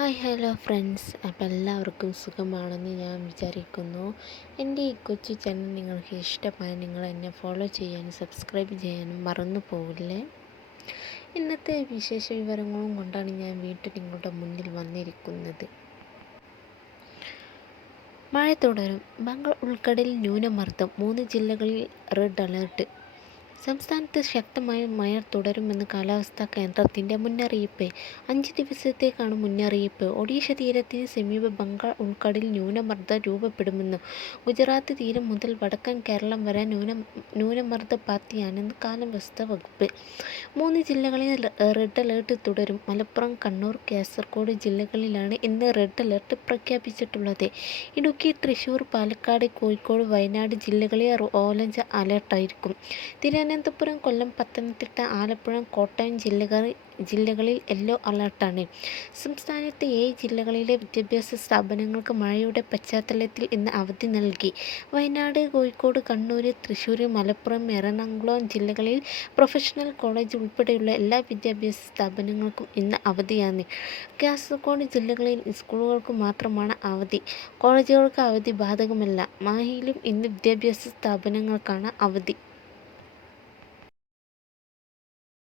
Hi hello friends, അപ്പോൾ എല്ലാവർക്കും സുഖമാണെന്ന് ഞാൻ വിചാരിക്കുന്നു. എൻ്റെ ഈ കൊച്ചു ചാനൽ നിങ്ങൾക്ക് ഇഷ്ടമായ നിങ്ങൾ എന്നെ ഫോളോ ചെയ്യാനും സബ്സ്ക്രൈബ് ചെയ്യാനും മറന്നു പോകില്ലേ. ഇന്നത്തെ വിശേഷ വിവരങ്ങളും കൊണ്ടാണ് ഞാൻ വീണ്ടും നിങ്ങളുടെ മുന്നിൽ വന്നിരിക്കുന്നത്. മഴ തുടരും. ബംഗാൾ ഉൾക്കടലിൽ ന്യൂനമർദ്ദം, 3 ജില്ലകളിൽ റെഡ് അലേർട്ട്. സംസ്ഥാനത്ത് ശക്തമായ മഴ തുടരുമെന്ന് കാലാവസ്ഥാ കേന്ദ്രത്തിൻ്റെ മുന്നറിയിപ്പ്. 5 ദിവസത്തേക്കാണ് മുന്നറിയിപ്പ്. ഒഡീഷ തീരത്തിന് സമീപം ബംഗാൾ ഉൾക്കടലിൽ ന്യൂനമർദ്ദം രൂപപ്പെടുമെന്നും ഗുജറാത്ത് തീരം മുതൽ വടക്കൻ കേരളം വരെ ന്യൂനമർദ്ദ പാത്തിയാണെന്ന് കാലാവസ്ഥാ വകുപ്പ്. 3 ജില്ലകളിൽ റെഡ് അലേർട്ട് തുടരും. മലപ്പുറം, കണ്ണൂർ, കാസർഗോഡ് ജില്ലകളിലാണ് ഇന്ന് റെഡ് അലേർട്ട് പ്രഖ്യാപിച്ചിട്ടുള്ളത്. ഇടുക്കി, തൃശൂർ, പാലക്കാട്, കോഴിക്കോട്, വയനാട് ജില്ലകളിൽ ഓറഞ്ച് അലേർട്ടായിരിക്കും. തിരുവനന്തപുരം, കൊല്ലം, പത്തനംതിട്ട, ആലപ്പുഴ, കോട്ടയം ജില്ലകളിൽ യെല്ലോ അലേർട്ടാണ്. സംസ്ഥാനത്തെ 7 ജില്ലകളിലെ വിദ്യാഭ്യാസ സ്ഥാപനങ്ങൾക്ക് മഴയുടെ പശ്ചാത്തലത്തിൽ ഇന്ന് അവധി നൽകി. വയനാട്, കോഴിക്കോട്, കണ്ണൂർ, തൃശൂർ, മലപ്പുറം, എറണാകുളം ജില്ലകളിൽ പ്രൊഫഷണൽ കോളേജ് ഉൾപ്പെടെയുള്ള എല്ലാ വിദ്യാഭ്യാസ സ്ഥാപനങ്ങൾക്കും ഇന്ന് അവധിയാണ്. കാസർഗോഡ് ജില്ലകളിൽ സ്കൂളുകൾക്ക് മാത്രമാണ് അവധി. കോളേജുകൾക്ക് അവധി ബാധകമല്ല. മാഹിയിലും ഇന്ന് വിദ്യാഭ്യാസ സ്ഥാപനങ്ങൾക്കാണ് അവധി.